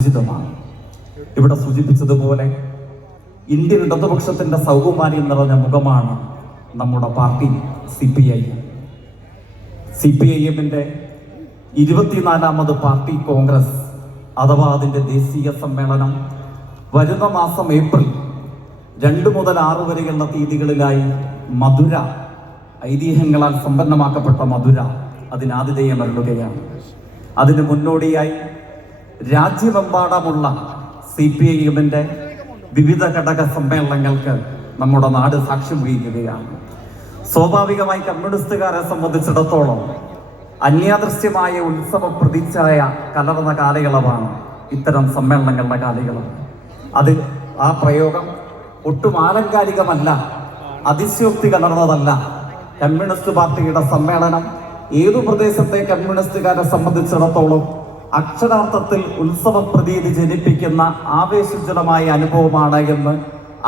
ഉചിതമാണ് ഇവിടെ സൂചിപ്പിച്ചതുപോലെ ഇന്ത്യൻ ഇടതുപക്ഷത്തിന്റെ സൗകുമാര്യം നിറഞ്ഞ മുഖമാണ് നമ്മുടെ party C P I. C P I എമ്മിന്റെ ഇരുപത്തിനാലാമത് പാർട്ടി കോൺഗ്രസ് അഥവാ അതിന്റെ ദേശീയ സമ്മേളനം വരുന്ന മാസം ഏപ്രിൽ രണ്ട് മുതൽ ആറ് വരെയുള്ള തീയതികളിലായി മധുര ഐതിഹ്യങ്ങളാൽ സമ്പന്നമാക്കപ്പെട്ട മധുര അതിനാതിഥേയമരുളുകയാണ്. അതിന് മുന്നോടിയായി രാജ്യമെമ്പാടമുള്ള സി പി ഐ എമ്മിന്റെ വിവിധ ഘടക സമ്മേളനങ്ങൾക്ക് നമ്മുടെ നാട് സാക്ഷ്യം വഹിക്കുകയാണ്. സ്വാഭാവികമായി കമ്മ്യൂണിസ്റ്റുകാരെ സംബന്ധിച്ചിടത്തോളം അന്യാദൃശ്യമായ ഉത്സവ പ്രതീക്ഷായ കലർന്ന കാലയളവാണ് ഇത്തരം സമ്മേളനങ്ങളുടെ കാലയളവ്. അത് ആ പ്രയോഗം ഒട്ടും ആലങ്കാരികമല്ല അതിശയോക്തി കലർന്നതല്ല. കമ്മ്യൂണിസ്റ്റ് പാർട്ടിയുടെ സമ്മേളനം ഏതു പ്രദേശത്തെ കമ്മ്യൂണിസ്റ്റുകാരെ സംബന്ധിച്ചിടത്തോളം അക്ഷരാർത്ഥത്തിൽ ഉത്സവ പ്രതീതി ജനിപ്പിക്കുന്ന ആവേശജനമായ അനുഭവമാണ് എന്ന്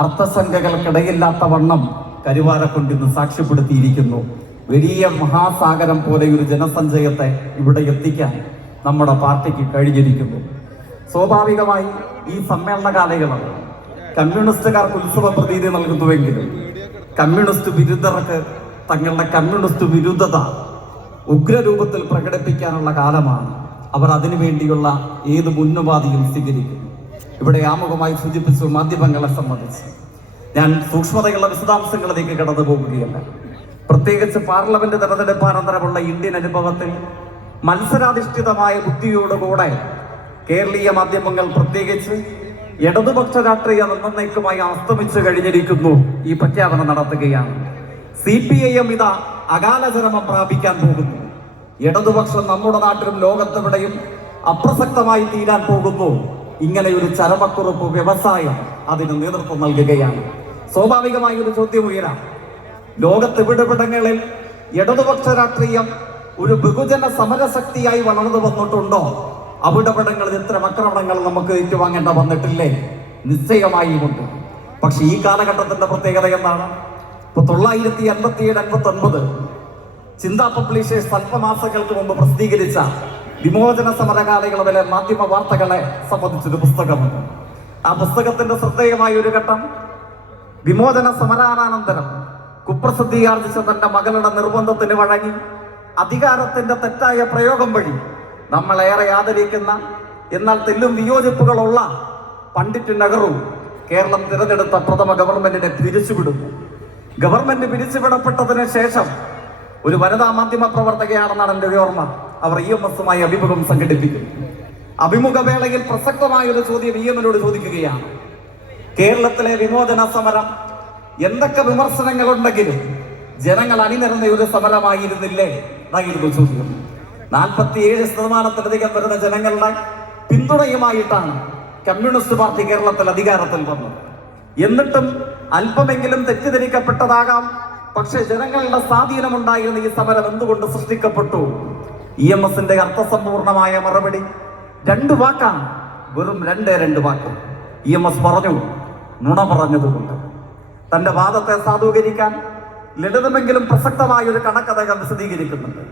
അർത്ഥശങ്കകൾക്കിടയില്ലാത്ത വണ്ണം കരുവാരക്കൊണ്ടിന്ന് സാക്ഷ്യപ്പെടുത്തിയിരിക്കുന്നു. വലിയ മഹാസാഗരം പോലെ ഒരു ജനസഞ്ചയത്തെ ഇവിടെ എത്തിക്കാൻ നമ്മുടെ പാർട്ടിക്ക് കഴിഞ്ഞിരിക്കുന്നു. സ്വാഭാവികമായി ഈ സമ്മേളന കാലയളവ് കമ്മ്യൂണിസ്റ്റുകാർക്ക് ഉത്സവ പ്രതീതി നൽകുന്നുവെങ്കിലും കമ്മ്യൂണിസ്റ്റ് വിരുദ്ധർക്ക് തങ്ങളുടെ കമ്മ്യൂണിസ്റ്റ് വിരുദ്ധത ഉഗ്രരൂപത്തിൽ പ്രകടിപ്പിക്കാനുള്ള കാലമാണ്. അവർ അതിനു വേണ്ടിയുള്ള ഏത് മുന്നുപാധിയും സ്വീകരിക്കുന്നു ഇവിടെ ആമുഖമായി സൂചിപ്പിച്ചു മാധ്യമങ്ങളെ സംബന്ധിച്ച്. ഞാൻ സൂക്ഷ്മതയുള്ള വിശദാംശങ്ങളിലേക്ക് കടന്നു പോകുകയല്ല. പ്രത്യേകിച്ച് പാർലമെന്റ് തെരഞ്ഞെടുപ്പാനന്തരമുള്ള ഇന്ത്യൻ അനുഭവത്തിൽ മത്സരാധിഷ്ഠിതമായ ബുദ്ധിയോടുകൂടെ കേരളീയ മാധ്യമങ്ങൾ പ്രത്യേകിച്ച് ഇടതുപക്ഷ രാഷ്ട്രീയ നിർണയിക്കുമായി അസ്തമിച്ചു കഴിഞ്ഞിരിക്കുന്നു ഈ പ്രഖ്യാപനം നടത്തുകയാണ്. സി പി ഐ എം ഇതാ അകാലചരമം പ്രാപിക്കാൻ പോകുന്നു. ഇടതുപക്ഷം നമ്മുടെ നാട്ടിലും ലോകത്തെവിടെയും അപ്രസക്തമായി തീരാൻ പോകുന്നു. ഇങ്ങനെ ഒരു ചരമക്കുറിപ്പ് വ്യവസായം അതിന് നേതൃത്വം നൽകുകയാണ്. സ്വാഭാവികമായി ഒരു ചോദ്യം ഉയരാം. ലോകത്ത് ഇവിടെവിടങ്ങളിൽ ഇടതുപക്ഷ രാഷ്ട്രീയം ഒരു ബഹുജന സമരശക്തിയായി വളർന്നു വന്നിട്ടുണ്ടോ? അവിടെവിടങ്ങളിൽ ഇത്തരം ആക്രമണങ്ങൾ നമുക്ക് ഏറ്റുവാങ്ങേണ്ട വന്നിട്ടില്ലേ? നിശ്ചയമായി ഉണ്ട് പക്ഷെ ഈ കാലഘട്ടത്തിന്റെ പ്രത്യേകത എന്താണ്? ഇപ്പൊ തൊള്ളായിരത്തി അൻപത്തി ഏഴ് അൻപത്തി ഒൻപത് ചിന്താ പബ്ലിഷേഴ്സ് അല്പമാസങ്ങൾക്ക് മുമ്പ് പ്രസിദ്ധീകരിച്ച വിമോചന സമരകാലയളവിലെ മാധ്യമ വാർത്തകളെ സംബന്ധിച്ചൊരു പുസ്തകമുണ്ട് ആ പുസ്തകത്തിന്റെ ശ്രദ്ധേയമായ ഒരു ഘട്ടം വിമോചന സമരാനന്തരം കുപ്രസിദ്ധി ആർജിച്ച തന്റെ മകളുടെ നിർബന്ധത്തിന് വഴങ്ങി അധികാരത്തിന്റെ തെറ്റായ പ്രയോഗം വഴി നമ്മളേറെ ആദരിക്കുന്ന എന്നാൽ തെല്ലും വിയോജിപ്പുകളുള്ള പണ്ഡിറ്റ് നെഹ്റു കേരളം തിരഞ്ഞെടുത്ത പ്രഥമ ഗവൺമെന്റിനെ പിരിച്ചുവിടുന്നു. ഗവൺമെന്റ് പിരിച്ചുവിടപ്പെട്ടതിന് ശേഷം ഒരു വനിതാ മാധ്യമ പ്രവർത്തകയാണെന്നാണ് എന്റെ ഓർമ്മ. അവർ ഇ എം എസുമായി അഭിമുഖം സംഘടിപ്പിക്കും അഭിമുഖ വേളയിൽ പ്രസക്തമായ ഒരു ചോദ്യം ഇ എമ്മിനോട് ചോദിക്കുകയാണ്. കേരളത്തിലെ വിമോചന സമരം എന്തൊക്കെ വിമർശനങ്ങളുണ്ടെങ്കിലും ജനങ്ങൾ അണിനിരന്ന ഒരു സമരമായിരുന്നില്ലേ? എന്നായിരുന്നു ചോദ്യം. നാൽപ്പത്തിയേഴ് ശതമാനത്തിലധികം വരുന്ന ജനങ്ങളുടെ പിന്തുണയുമായിട്ടാണ് കമ്മ്യൂണിസ്റ്റ് പാർട്ടി കേരളത്തിൽ അധികാരത്തിൽ വന്നത്. എന്നിട്ടും അല്പമെങ്കിലും തെറ്റിദ്ധരിക്കപ്പെട്ടതാകാം പക്ഷെ ജനങ്ങളുടെ സ്വാധീനമുണ്ടായിരുന്ന ഈ സമരം എന്തുകൊണ്ട് സൃഷ്ടിക്കപ്പെട്ടു? ഇ എം എസിന്റെ അർത്ഥസമ്പൂർണമായ മറുപടി രണ്ട് വാക്കാണ്. വെറും രണ്ടേ രണ്ട് വാക്ക്. ഇ എം എസ് പറഞ്ഞു നുണ പറഞ്ഞതുകൊണ്ട്. തന്റെ വാദത്തെ സാധൂകരിക്കാൻ ലളിതമെങ്കിലും പ്രസക്തമായ ഒരു കണക്ക് അദ്ദേഹം വിശദീകരിക്കുന്നുണ്ട്.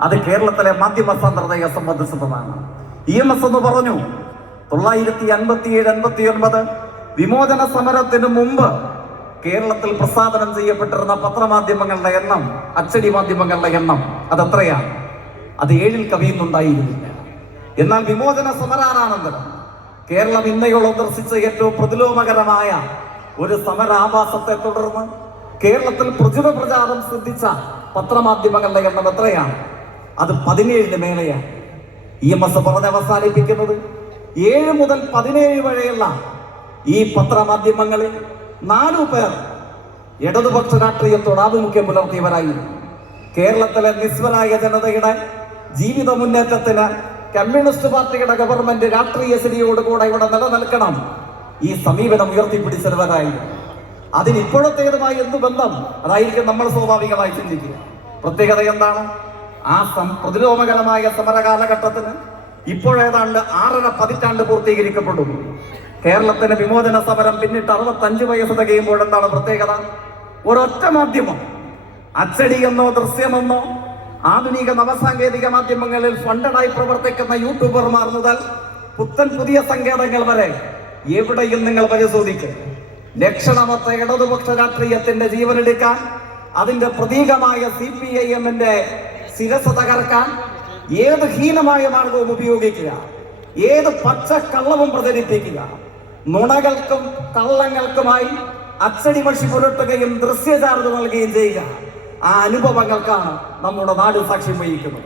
അത് കേരളത്തിലെ മാധ്യമ സാന്ദ്രതയെ സംബന്ധിച്ചതാണ് ഇ എം എസ് എന്ന് പറഞ്ഞു തൊള്ളായിരത്തി അൻപത്തി ഏഴ് അൻപത്തി ഒൻപത് വിമോചന സമരത്തിന് മുമ്പ് കേരളത്തിൽ പ്രസാദനം ചെയ്യപ്പെട്ടിരുന്ന പത്രമാധ്യമങ്ങളുടെ എണ്ണം അച്ചടി മാധ്യമങ്ങളുടെ എണ്ണം അതെത്രയാണ് അത് ഏഴിൽ കവിയുന്നുണ്ടായിരുന്നില്ല എന്നാൽ വിമോചന സമരാനന്തരം കേരളം ഇന്നയോളം ദർശിച്ച ഏറ്റവും പ്രതിലോമകരമായ ഒരു സമരാഭാസത്തെ തുടർന്ന് കേരളത്തിൽ പ്രചുര പ്രചാരം സിദ്ധിച്ച പത്രമാധ്യമങ്ങളുടെ എണ്ണം എത്രയാണ് അത് പതിനേഴിന് മേലെയാണ്. ഇ എം എസ് പറഞ്ഞ് അവസാനിപ്പിക്കുന്നത്. ഏഴ് മുതൽ പതിനേഴ് വരെയുള്ള ഈ പത്രമാധ്യമങ്ങളിൽ നാലു പേർ ഇടതുപക്ഷ രാഷ്ട്രീയത്തോട് ആഭിമുഖ്യം പുലർത്തിയവരായിരുന്നു കേരളത്തിലെ നിസ്വരായ ജനതയുടെ ജീവിത മുന്നേറ്റത്തിന് കമ്മ്യൂണിസ്റ്റ് പാർട്ടിയുടെ ഗവൺമെന്റ് രാഷ്ട്രീയ ശരിയോടുകൂടെ ഇവിടെ നിലനിൽക്കണം. ഈ സമീപനം ഉയർത്തിപ്പിടിച്ചവരായി. അതിന് ഇപ്പോഴത്തേതുമായി എന്ത് ബന്ധം? അതായിരിക്കും നമ്മൾ സ്വാഭാവികമായി ചിന്തിക്കുക. പ്രത്യേകത എന്താണ്? ആ സം പ്രതിലോമകരമായ സമര കാലഘട്ടത്തിന് ഇപ്പോഴേതാണ്ട് ആറര പതിറ്റാണ്ട് പൂർത്തീകരിക്കപ്പെടുന്നു കേരളത്തിന് വിമോചന സമരം പിന്നിട്ട് അറുപത്തഞ്ച് വയസ്സ് തികയുമ്പോൾ എന്താണ് പ്രത്യേകത? ഒരൊറ്റ മാധ്യമം. അച്ചടിയെന്നോ ദൃശ്യമെന്നോ ആധുനിക നവസാങ്കേതിക മാധ്യമങ്ങളിൽ ഫണ്ടഡായി പ്രവർത്തിക്കുന്ന യൂട്യൂബർമാർ മുതൽ പുത്തൻ പുതിയ സങ്കേതങ്ങൾ വരെ എവിടെയും നിങ്ങൾ പരിശോധിക്കും. ലക്ഷണമൊത്ത ഇടതുപക്ഷ രാഷ്ട്രീയത്തിന്റെ ജീവനെടുക്കാൻ അതിന്റെ പ്രതീകമായ സി പി ഐ എമ്മിന്റെ ശിരസ് തകർക്കാൻ ഏത് ഹീനമായ മാർഗവും ഉപയോഗിക്കുക. ഏത് പച്ചക്കള്ളവും പ്രചരിപ്പിക്കുക. നുണകൾക്കും കള്ളങ്ങൾക്കുമായി അച്ചടിമഷി പുരട്ടുകയും ദൃശ്യചാർജ് നൽകുകയും ചെയ്യുക. ആ അനുഭവങ്ങൾക്കാണ് നമ്മുടെ നാട് സാക്ഷ്യം വഹിക്കുന്നത്.